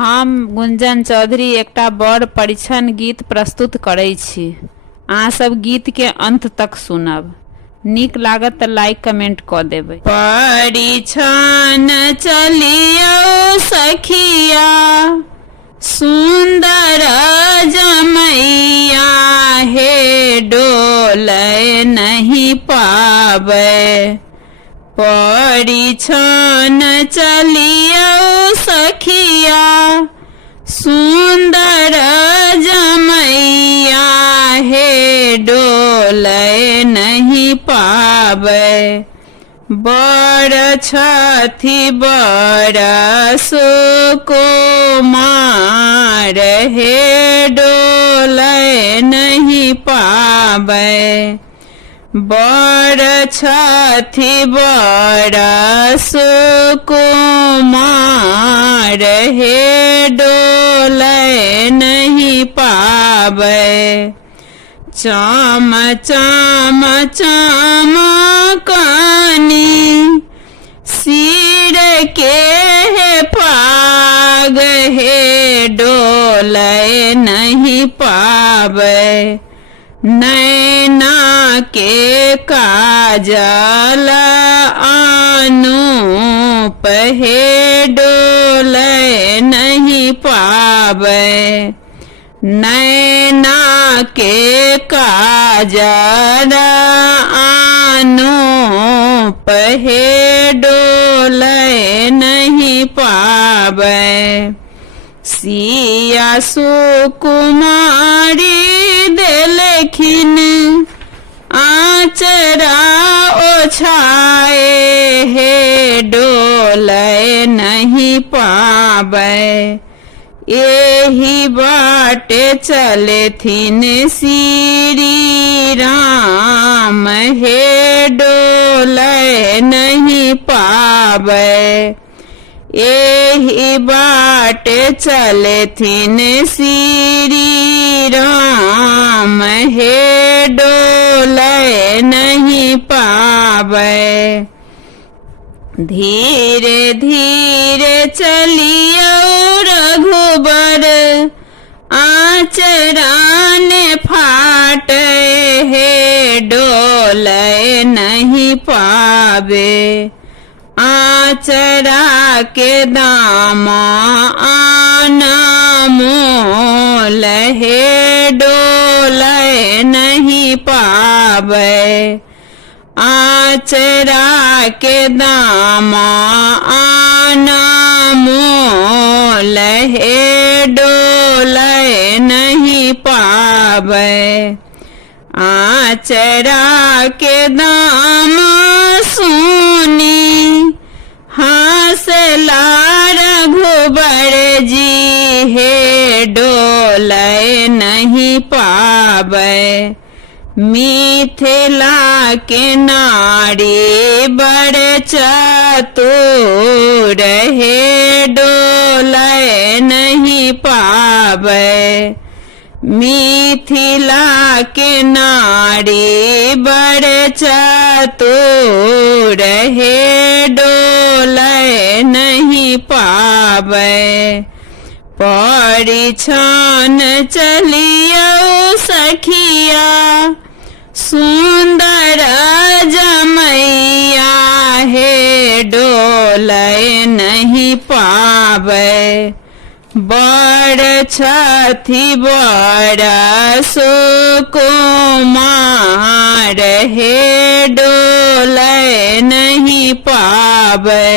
हम गुंजन चौधरी एकटा बड़ परीक्षण गीत प्रस्तुत करै छी। अहाँ सब गीत के अंत तक सुनब। नीक लागत त लाइक कमेंट क देबै। परीक्षण चलियो सखिया सुंदर जमैया हे डोलै नहीं पाबै। परीक्षण चलियो सखिया सुंदर जमैया हे डोलै नहीं पाबै। बड़ छथि बड़ सुकुमार हे डोलै नहीं पाबै। बड़ छथि बड़ सुकुमार हे डोलै नहीं पाबै। चम चम चमकनी सिर के हे पाग हे डोलै नहीं पाबै। नैना के काजल अनूप हे डोलै नहीं पाबै। नैना के काजल अनूप हे डोलै नहीं पाबै। सिया सुकुमारी देलखिन आचरा ओछाए हे डोलै नहीं पाबै। एही बाटे चलेथिन श्री राम हे डोलै नहीं पाबै। एही बाटे चलेथिन श्री राम हे डोलै नहीं पाबै। धीरे धीरे चलियो रघुबर आचरा ने फाटे हे डोलै नहीं पाबै। आचरा के दाम अनमोल हे डोलै नहीं पाबै। आचरा के दाम अनमोल हे डोलै नहीं पाबै। आचरा के दाम सुनी हंसला रघुबर जी हे डोलै नहीं पाबै। मिथिला के नारी बड़ चतुर हे डोलै नहीं पाबै। मिथिला के नारी बड़ चतुर हे डोलै नहीं पाबै। परीक्षण चलियो सखिया सुंदर जमैया हे डोलै नहीं पाबै। बड़ छथि बड़ सुकुमार हे डोलै नहीं पाबै।